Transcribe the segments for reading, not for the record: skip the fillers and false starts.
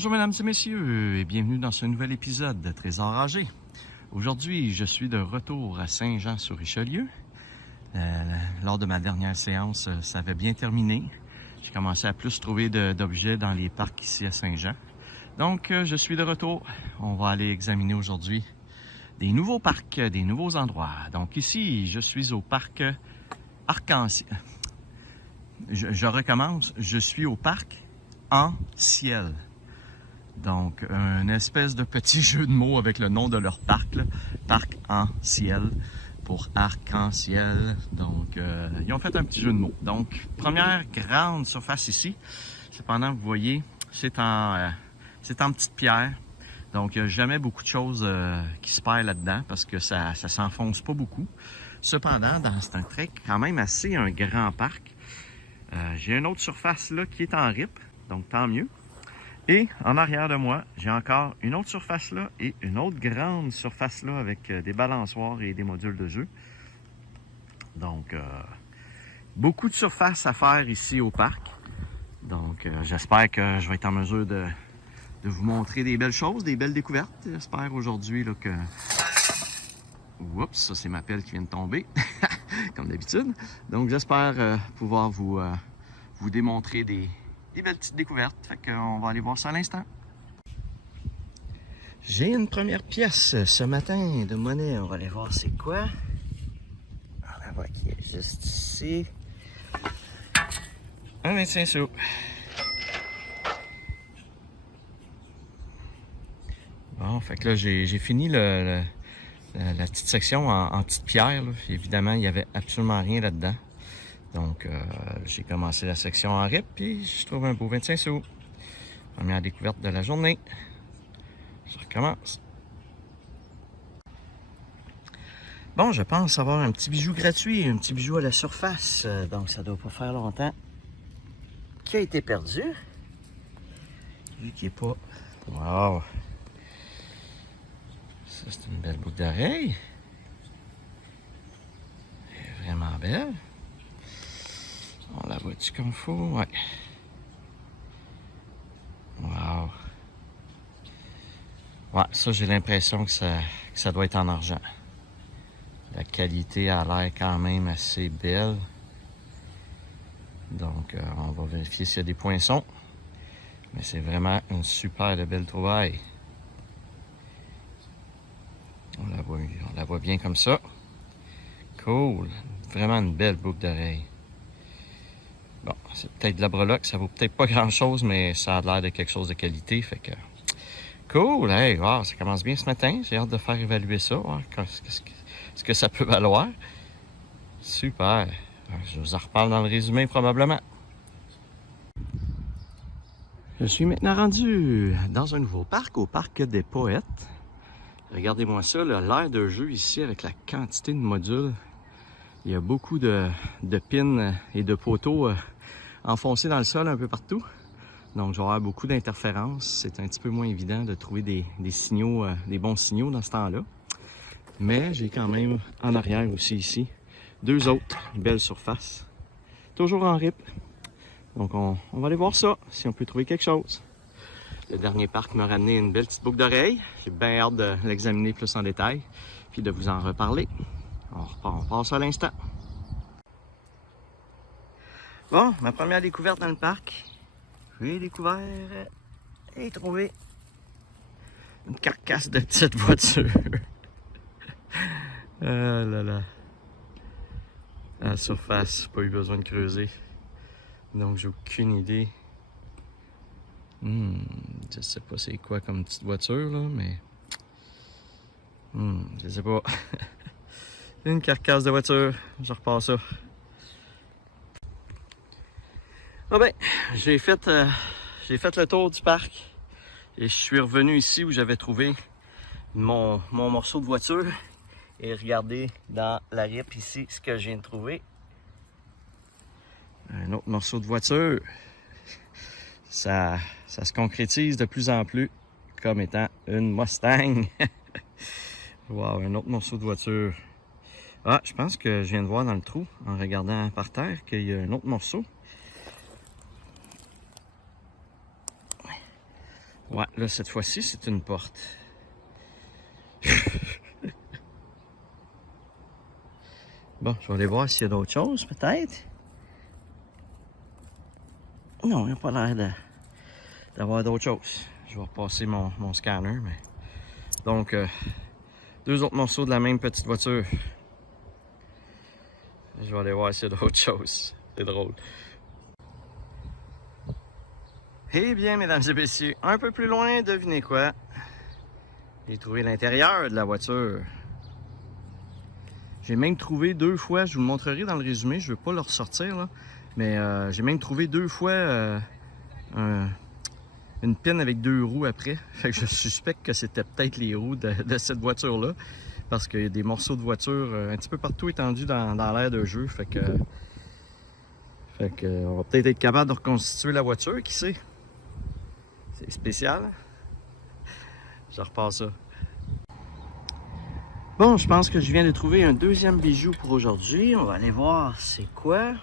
Bonjour mesdames et messieurs et bienvenue dans ce nouvel épisode de Trésor âgé. Aujourd'hui, je suis de retour à Saint-Jean-sur-Richelieu. Lors de ma dernière séance, ça avait bien terminé. J'ai commencé à plus trouver d'objets dans les parcs ici à Saint-Jean. Donc, je suis de retour. On va aller examiner aujourd'hui des nouveaux parcs, des nouveaux endroits. Donc ici, je suis au parc Arc-en-Ciel. Je recommence. Je suis au parc en ciel. Donc, un espèce de petit jeu de mots avec le nom de leur parc, là. Parc en ciel pour arc-en-ciel. Donc, ils ont fait un petit jeu de mots. Donc, première grande surface ici. Cependant, vous voyez, c'est en petite pierre. Donc, il n'y a jamais beaucoup de choses qui se perdent là-dedans parce que ça s'enfonce pas beaucoup. Cependant, c'est un trait quand même assez un grand parc. J'ai une autre surface là qui est en rip, donc tant mieux. Et en arrière de moi, j'ai encore une autre surface là et une autre grande surface là avec des balançoires et des modules de jeu. Donc, beaucoup de surface à faire ici au parc. Donc, j'espère que je vais être en mesure de vous montrer des belles choses, des belles découvertes. J'espère aujourd'hui là, que... Oups, ça c'est ma pelle qui vient de tomber, comme d'habitude. Donc, j'espère pouvoir vous démontrer des belles petites découvertes. Fait qu'on va aller voir ça à l'instant. J'ai une première pièce ce matin de monnaie. On va aller voir c'est quoi. On la voit qui est juste ici. Un 25 sous. Bon, fait que là, j'ai fini la petite section en petite pierre. Là. Évidemment, il n'y avait absolument rien là-dedans. Donc, j'ai commencé la section en rip, puis je trouve un beau 25 sous. Première découverte de la journée. Je recommence. Bon, je pense avoir un petit bijou gratuit, un petit bijou à la surface. Donc, ça doit pas faire longtemps qui a été perdu. Vu qu'il n'est pas... Wow! Ça, c'est une belle boucle d'oreille. Elle est vraiment belle. On la voit-tu comme faut? Ouais. Wow. Ouais, ça, j'ai l'impression que ça doit être en argent. La qualité a l'air quand même assez belle. Donc, on va vérifier s'il y a des poinçons. Mais c'est vraiment une super belle trouvaille. On la voit bien comme ça. Cool. Vraiment une belle boucle d'oreille. Bon, c'est peut-être de la breloque, ça vaut peut-être pas grand-chose, mais ça a l'air de quelque chose de qualité, fait que... Cool! Hey, wow, ça commence bien ce matin. J'ai hâte de faire évaluer ça, voir ce que ça peut valoir. Super! Je vous en reparle dans le résumé, probablement. Je suis maintenant rendu dans un nouveau parc, au Parc des Poètes. Regardez-moi ça, l'air de jeu ici, avec la quantité de modules. Il y a beaucoup de pins et de poteaux enfoncés dans le sol un peu partout. Donc, je vais avoir beaucoup d'interférences. C'est un petit peu moins évident de trouver des signaux, des bons signaux dans ce temps-là. Mais j'ai quand même en arrière aussi ici deux autres belles surfaces. Toujours en rip. Donc, on va aller voir ça, si on peut trouver quelque chose. Le dernier parc m'a ramené une belle petite boucle d'oreille. J'ai bien hâte de l'examiner plus en détail, puis de vous en reparler. On passe à l'instant. Bon, ma première découverte dans le parc. J'ai découvert et trouvé une carcasse de petite voiture. Ah là là. À la surface, pas eu besoin de creuser. Donc j'ai aucune idée. Je sais pas c'est quoi comme petite voiture là, mais... je sais pas. Une carcasse de voiture, je repars ça. Ah ben, j'ai fait le tour du parc et je suis revenu ici où j'avais trouvé mon morceau de voiture. Et regardez dans la rip ici ce que je viens de trouver. Un autre morceau de voiture. Ça se concrétise de plus en plus comme étant une Mustang. Wow, un autre morceau de voiture. Ah, je pense que je viens de voir dans le trou, en regardant par terre, qu'il y a un autre morceau. Ouais, là, cette fois-ci, c'est une porte. Bon, je vais aller voir s'il y a d'autres choses, peut-être. Non, il n'y a pas l'air d'avoir d'autres choses. Je vais repasser mon scanner, mais... Donc, deux autres morceaux de la même petite voiture. Je vais aller voir s'il y a d'autres choses. C'est drôle. Eh bien, mesdames et messieurs, un peu plus loin, devinez quoi? J'ai trouvé l'intérieur de la voiture. J'ai même trouvé 2 fois, je vous le montrerai dans le résumé, je ne veux pas le ressortir, là, mais j'ai même trouvé 2 fois une pine avec 2 roues après. Fait que je suspecte que c'était peut-être les roues de cette voiture-là, parce qu'il y a des morceaux de voiture un petit peu partout étendus dans l'aire de jeu. Fait que on va peut-être être capable de reconstituer la voiture, qui sait? C'est spécial. Je repars ça. Bon, je pense que je viens de trouver un deuxième bijou pour aujourd'hui. On va aller voir c'est quoi.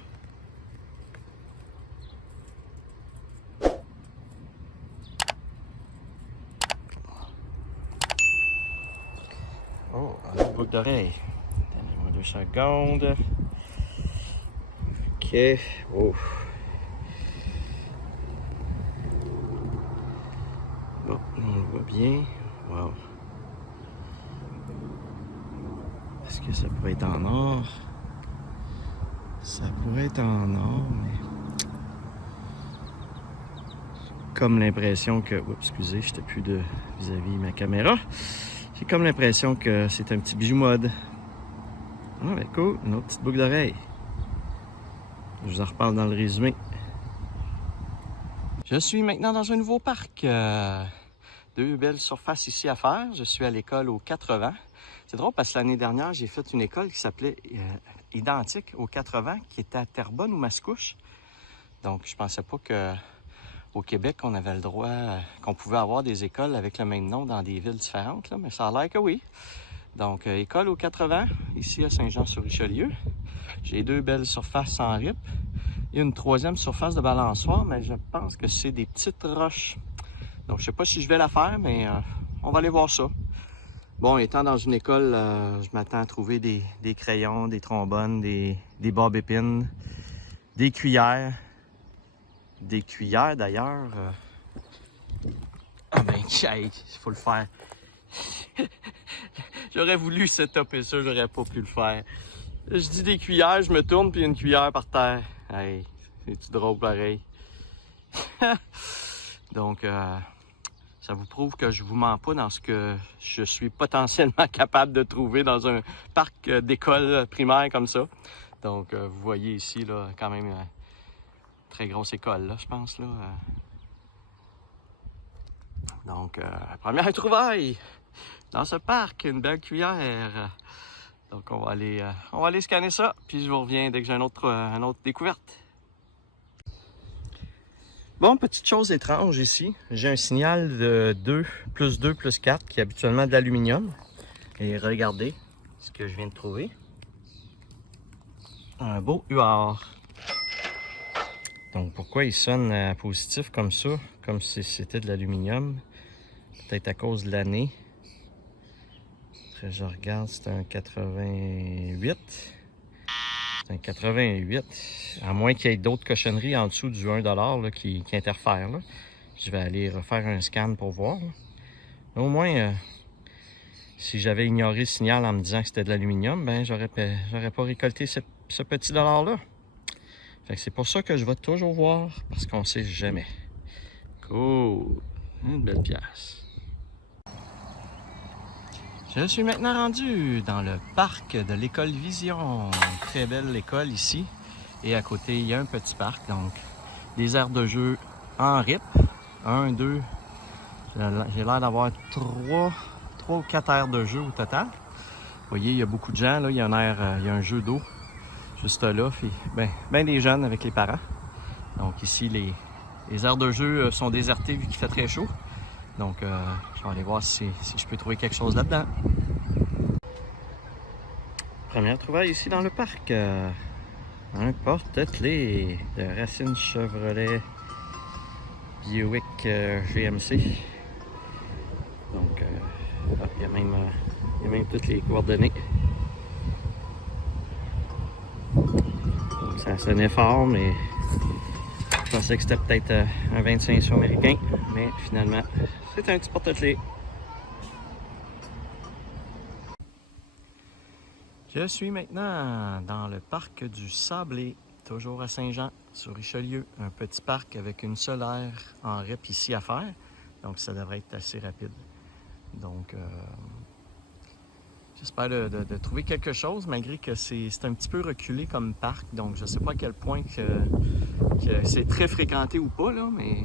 Oh, une boucle d'oreille. Donnez-moi 2 secondes. Ok. Oh. Bon, on le voit bien. Wow. Est-ce que ça pourrait être en or? Ça pourrait être en or, mais... Comme l'impression que... Oups, excusez, j'étais plus vis-à-vis ma caméra. J'ai comme l'impression que c'est un petit bijou mode. Ah, ben cool, une autre petite boucle d'oreille. Je vous en reparle dans le résumé. Je suis maintenant dans un nouveau parc. 2 belles surfaces ici à faire. Je suis à l'école aux 80. C'est drôle parce que l'année dernière, j'ai fait une école qui s'appelait identique aux 80, qui était à Terrebonne ou Mascouche. Donc, je pensais pas qu'au Québec, on avait le droit, qu'on pouvait avoir des écoles avec le même nom dans des villes différentes, là, mais ça a l'air que oui. Donc, école aux 80, ici à Saint-Jean-sur-Richelieu. J'ai 2 belles surfaces en rip. Il y a une 3e surface de balançoire, mais je pense que c'est des petites roches. Donc, je sais pas si je vais la faire, mais on va aller voir ça. Bon, étant dans une école, je m'attends à trouver des crayons, des trombones, des bobs épines, des cuillères. Des cuillères, d'ailleurs. Ah ben, il faut le faire. J'aurais voulu setuper ça, j'aurais pas pu le faire. Je dis des cuillères, je me tourne, puis il y a une cuillère par terre. Hey, c'est-tu drôle pareil? Donc, ça vous prouve que je vous mens pas dans ce que je suis potentiellement capable de trouver dans un parc d'école primaire comme ça. Donc, vous voyez ici, là, quand même, très grosse école, là, je pense, là. Donc, première trouvaille dans ce parc, une belle cuillère. Donc, on va aller scanner ça, puis je vous reviens dès que j'ai une autre découverte. Bon, petite chose étrange ici, j'ai un signal de 2 + 4 qui est habituellement de l'aluminium. Et regardez ce que je viens de trouver. Un beau UR. Donc pourquoi il sonne à positif comme ça, comme si c'était de l'aluminium? Peut-être à cause de l'année. Je regarde, c'est un 88. C'est un 88. À moins qu'il y ait d'autres cochonneries en dessous du 1$ là, qui interfèrent. Là. Je vais aller refaire un scan pour voir. Là. Au moins, si j'avais ignoré le signal en me disant que c'était de l'aluminium, ben j'aurais pas récolté ce petit dollar-là. Fait que c'est pour ça que je vais toujours voir, parce qu'on sait jamais. Cool! Une belle pièce. Je suis maintenant rendu dans le parc de l'école Vision. Très belle école ici. Et à côté, il y a un petit parc. Donc, des aires de jeu en RIP. 1, 2. J'ai l'air d'avoir 3 ou 4 aires de jeu au total. Vous voyez, il y a beaucoup de gens. Là. Il y a il y a un jeu d'eau juste là. Puis, ben des jeunes avec les parents. Donc ici, les aires de jeu sont désertées vu qu'il fait très chaud. Donc, je vais aller voir si je peux trouver quelque chose là-dedans. Première trouvaille ici dans le parc. Un porte-clés de Racine Chevrolet Buick GMC. Il y a même toutes les coordonnées. Donc, ça sonnait fort, mais je pensais que c'était peut-être un 25 sous américain. Mais finalement, c'est un petit porte-clés. Je suis maintenant dans le parc du Sablé, toujours à Saint-Jean, sur Richelieu. Un petit parc avec une seule aire en REP ici à faire. Donc, ça devrait être assez rapide. Donc, j'espère de trouver quelque chose, malgré que c'est un petit peu reculé comme parc. Donc, je ne sais pas à quel point que c'est très fréquenté ou pas, là, mais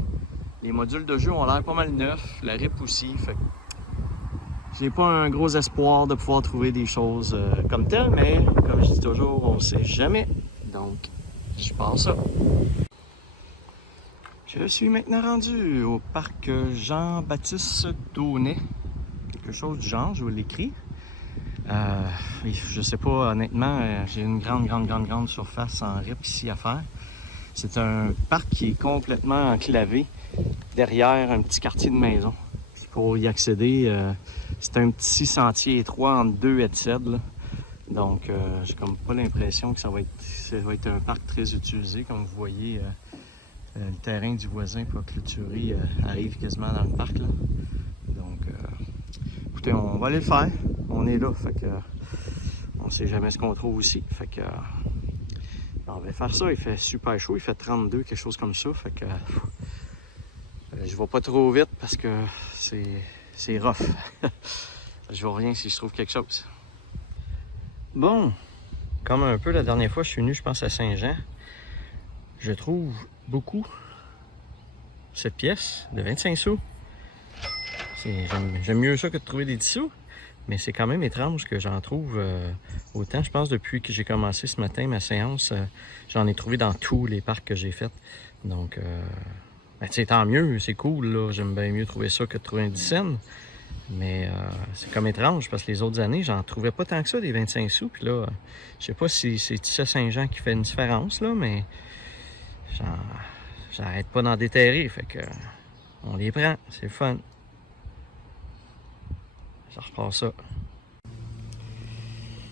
les modules de jeu ont l'air pas mal neufs. La RIP aussi. Fait que j'ai pas un gros espoir de pouvoir trouver des choses comme telles, mais comme je dis toujours, on sait jamais. Donc, je pense ça. Je suis maintenant rendu au parc Jean-Baptiste Daunet. Quelque chose du genre, je vous l'écris. Je sais pas, honnêtement, j'ai une grande surface en RIP ici à faire. C'est un parc qui est complètement enclavé derrière un petit quartier de maison. Pour y accéder, c'est un petit sentier étroit entre deux headsets. Donc, j'ai comme pas l'impression que ça va être un parc très utilisé. Comme vous voyez, le terrain du voisin pour clôturer arrive quasiment dans le parc. Là. Donc, écoutez, on va aller le faire. On est là, fait que on sait jamais ce qu'on trouve aussi. Fait que on va faire ça. Il fait super chaud, il fait 32, quelque chose comme ça. Fait que je vais pas trop vite parce que c'est rough. Je vois rien si je trouve quelque chose. Bon, comme un peu la dernière fois, je suis venu, je pense, à Saint-Jean. Je trouve beaucoup cette pièce de 25 sous. J'aime mieux ça que de trouver des 10 sous. Mais c'est quand même étrange que j'en trouve autant. Je pense depuis que j'ai commencé ce matin ma séance, j'en ai trouvé dans tous les parcs que j'ai faits. Donc, ben, tu sais, tant mieux, c'est cool, là. J'aime bien mieux trouver ça que de trouver un 10 cents. Mais c'est comme étrange parce que les autres années, j'en trouvais pas tant que ça, des 25 sous. Puis là, je sais pas si c'est ça Saint-Jean qui fait une différence, là, mais j'arrête pas d'en déterrer. Fait que on les prend, c'est le fun. Ça repart ça.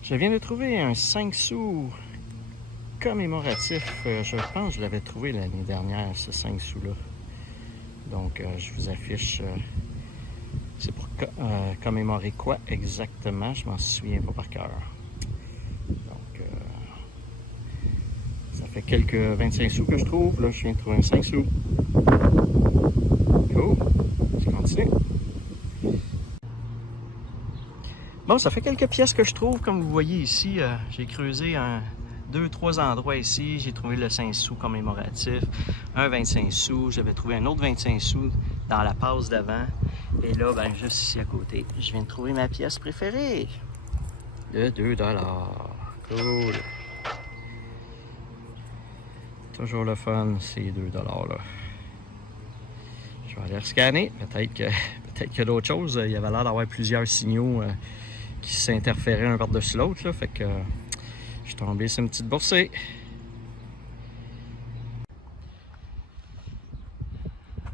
Je viens de trouver un 5 sous commémoratif. Je pense que je l'avais trouvé l'année dernière, ce 5 sous-là. Donc, je vous affiche. C'est pour commémorer quoi exactement? Je m'en souviens pas par cœur. Donc, ça fait quelques 25 sous que je trouve. Là, je viens de trouver un 5 sous. Cool. Je continue. Bon, ça fait quelques pièces que je trouve. Comme vous voyez ici, j'ai creusé 2-3 endroits ici. J'ai trouvé le 5 sous commémoratif, un 25 sous. J'avais trouvé un autre 25 sous dans la passe d'avant. Et là, ben, juste ici à côté, je viens de trouver ma pièce préférée. De 2 $. Cool. Toujours le fun, ces 2 $ là. Je vais aller rescanner. Peut-être qu'il y a d'autres choses. Il y avait l'air d'avoir plusieurs signaux qui s'interféraient un par-dessus l'autre. Fait que je suis tombé sur une petite boursée.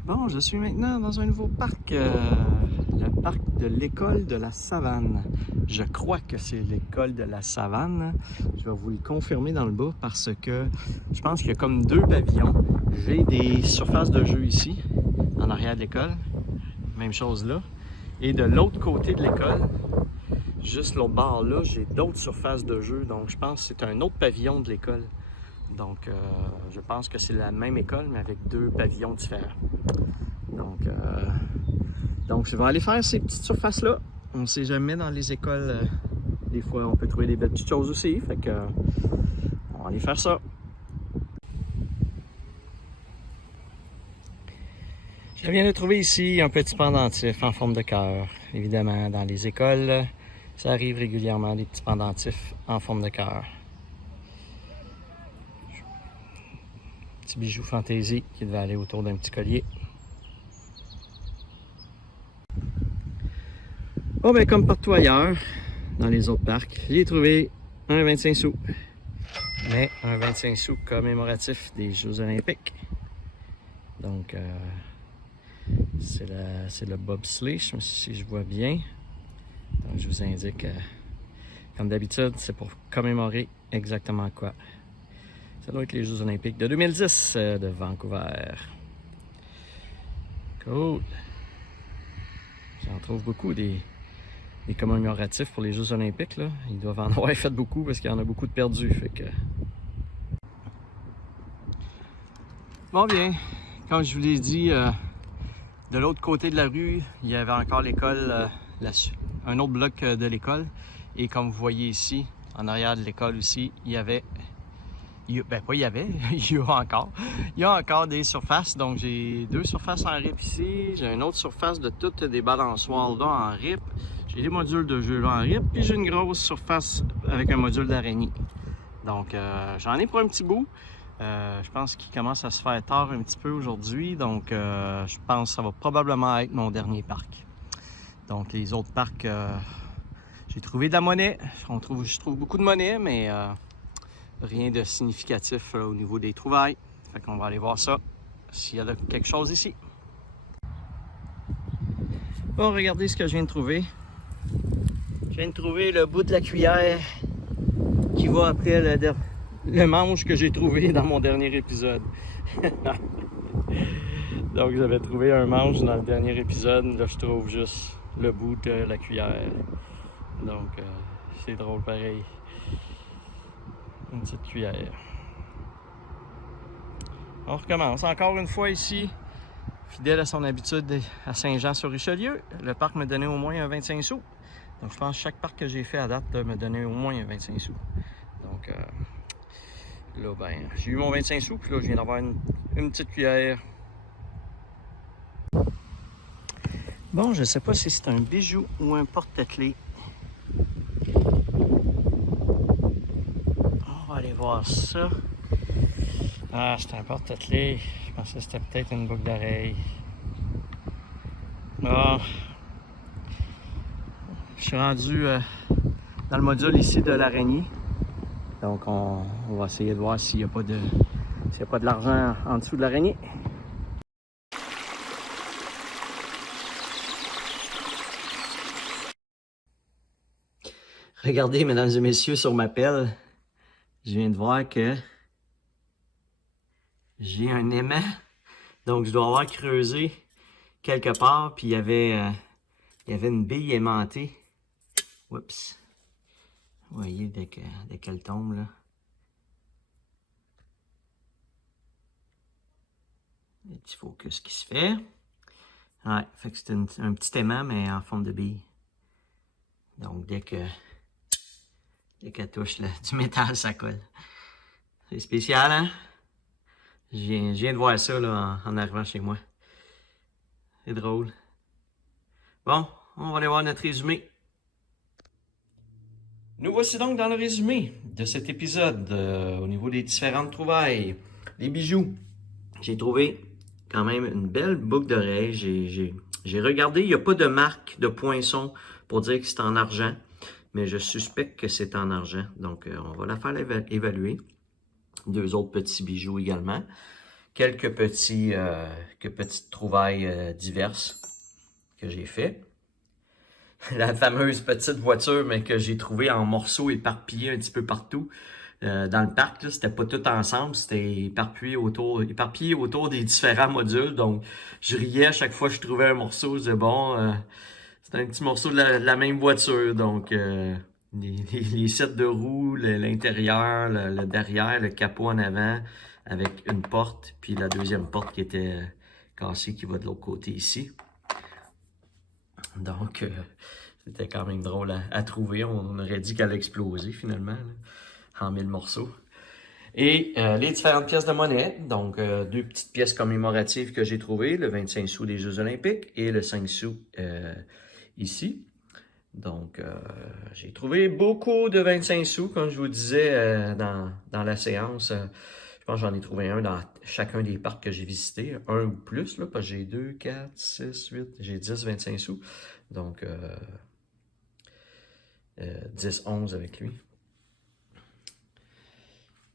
Bon, je suis maintenant dans un nouveau parc, le parc de l'école de la Savane. Je crois que c'est l'école de la Savane. Je vais vous le confirmer dans le bas parce que je pense qu'il y a comme 2 pavillons. J'ai des surfaces de jeu ici, en arrière de l'école. Même chose là. Et de l'autre côté de l'école, juste l'autre bord là, j'ai d'autres surfaces de jeu. Donc je pense que c'est un autre pavillon de l'école. Donc je pense que c'est la même école, mais avec 2 pavillons différents. Donc je vais aller faire ces petites surfaces-là. On ne sait jamais dans les écoles, des fois on peut trouver des belles petites choses aussi. Fait que on va aller faire ça. Je viens de trouver ici un petit pendentif en forme de cœur. Évidemment, dans les écoles, ça arrive régulièrement des petits pendentifs en forme de cœur. Petit bijou fantaisie qui devait aller autour d'un petit collier. Bon, ben comme partout ailleurs, dans les autres parcs, j'ai trouvé un 25 sous. Mais un 25 sous commémoratif des Jeux Olympiques. Donc, c'est le bobsleigh, si je vois bien. Donc, je vous indique, comme d'habitude, c'est pour commémorer exactement quoi. Ça doit être les Jeux olympiques de 2010 de Vancouver. Cool. J'en trouve beaucoup des commémoratifs pour les Jeux olympiques. Là. Ils doivent en avoir fait beaucoup parce qu'il y en a beaucoup de perdus. Fait que... Bon bien, comme je vous l'ai dit, de l'autre côté de la rue, il y avait encore l'école, un autre bloc de l'école. Et comme vous voyez ici, en arrière de l'école aussi, il y avait... ben pas il y avait, il y a encore. Il y a encore des surfaces. Donc j'ai 2 surfaces en RIP ici. J'ai une autre surface de toutes des balançoires là en RIP. J'ai des modules de jeu là en RIP. Puis j'ai une grosse surface avec un module d'araignée. Donc j'en ai pour un petit bout. Je pense qu'il commence à se faire tard un petit peu aujourd'hui. Donc je pense que ça va probablement être mon dernier parc. Donc les autres parcs, j'ai trouvé de la monnaie. Je trouve beaucoup de monnaie, mais... rien de significatif au niveau des trouvailles. Fait qu'on va aller voir ça, s'il y a quelque chose ici. Bon, regardez ce que je viens de trouver. Je viens de trouver le bout de la cuillère qui va après le manche que j'ai trouvé dans mon dernier épisode. Donc j'avais trouvé un manche dans le dernier épisode. Là, je trouve juste le bout de la cuillère. Donc c'est drôle pareil. Une petite cuillère. On recommence encore une fois ici, fidèle à son habitude à Saint-Jean-sur-Richelieu. Le parc me donnait au moins un 25 sous. Donc je pense que chaque parc que j'ai fait à date me donnait au moins un 25 sous. Donc là, ben, j'ai eu mon 25 sous, puis là, je viens d'avoir une petite cuillère. Bon, je sais pas si c'est un bijou ou un porte-clés. On va aller voir ça. Ah, c'est un porte-clés. Je pensais que c'était peut-être une boucle d'oreille. Ah. Je suis rendu dans le module ici de l'araignée. Donc on va essayer de voir s'il n'y a pas de l'argent en dessous de l'araignée. Regardez, mesdames et messieurs, sur ma pelle, je viens de voir que j'ai un aimant. Donc je dois avoir creusé quelque part, puis il y avait une bille aimantée. Oups. Vous voyez, dès qu'elle tombe, là. Un petit focus qui se fait. Ouais, fait que c'est un petit aimant, mais en forme de bille. Donc, dès qu'elle touche du métal, ça colle. C'est spécial, hein? Je viens de voir ça là, en arrivant chez moi. C'est drôle. Bon, on va aller voir notre résumé. Nous voici donc dans le résumé de cet épisode au niveau des différentes trouvailles. Les bijoux. J'ai trouvé quand même une belle boucle d'oreille. J'ai regardé, il n'y a pas de marque de poinçon pour dire que c'est en argent, mais je suspecte que c'est en argent. Donc, on va la faire évaluer. 2 autres petits bijoux également. Quelques petites trouvailles diverses que j'ai fait. La fameuse petite voiture, mais que j'ai trouvée en morceaux éparpillés un petit peu partout. Dans le parc, c'était pas tout ensemble, c'était éparpillé autour des différents modules. Donc, je riais à chaque fois que je trouvais un morceau. Je disais, bon, c'est un petit morceau de la même voiture. Donc, les sets de roues, l'intérieur, le derrière, le capot en avant, avec une porte, puis la deuxième porte qui était cassée, qui va de l'autre côté ici. Donc, c'était quand même drôle à trouver. On aurait dit qu'elle a explosé finalement, là, en 1000 morceaux. Et les différentes pièces de monnaie. Donc, 2 petites pièces commémoratives que j'ai trouvées. Le 25 sous des Jeux olympiques et le 5 sous ici. Donc, j'ai trouvé beaucoup de 25 sous, comme je vous disais dans la séance. Je pense que j'en ai trouvé un dans chacun des parcs que j'ai visités. Un ou plus, là, parce que j'ai 2, 4, 6, 8, j'ai 10, 25 sous. Donc, 10, 11 avec lui.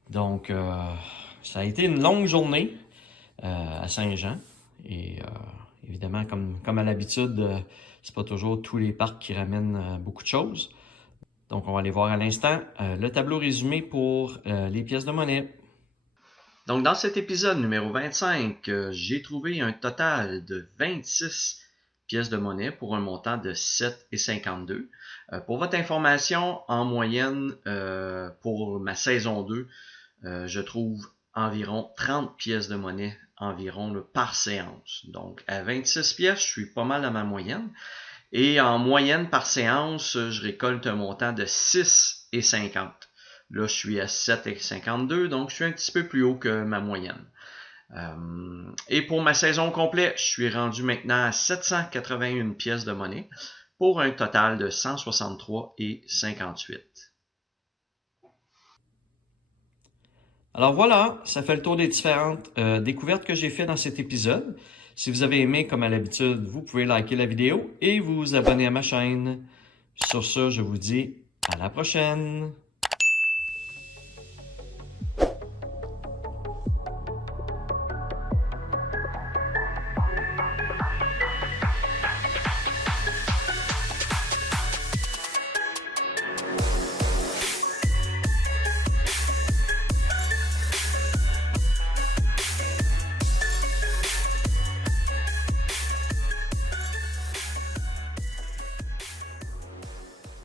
Donc, ça a été une longue journée à Saint-Jean. Et Évidemment, comme à l'habitude, c'est pas toujours tous les parcs qui ramènent beaucoup de choses. Donc, on va aller voir à l'instant le tableau résumé pour les pièces de monnaie. Donc, dans cet épisode numéro 25, j'ai trouvé un total de 26 pièces de monnaie pour un montant de 7,52. Pour votre information, en moyenne, pour ma saison 2, je trouve environ 30 pièces de monnaie environ par séance. Donc, à 26 pièces, je suis pas mal à ma moyenne. Et en moyenne par séance, je récolte un montant de 6,50. Là, je suis à 7,52, donc je suis un petit peu plus haut que ma moyenne. Et pour ma saison complète, je suis rendu maintenant à 781 pièces de monnaie pour un total de 163,58. Alors voilà, ça fait le tour des différentes découvertes que j'ai fait dans cet épisode. Si vous avez aimé, comme à l'habitude, vous pouvez liker la vidéo et vous abonner à ma chaîne. Sur ce, je vous dis à la prochaine!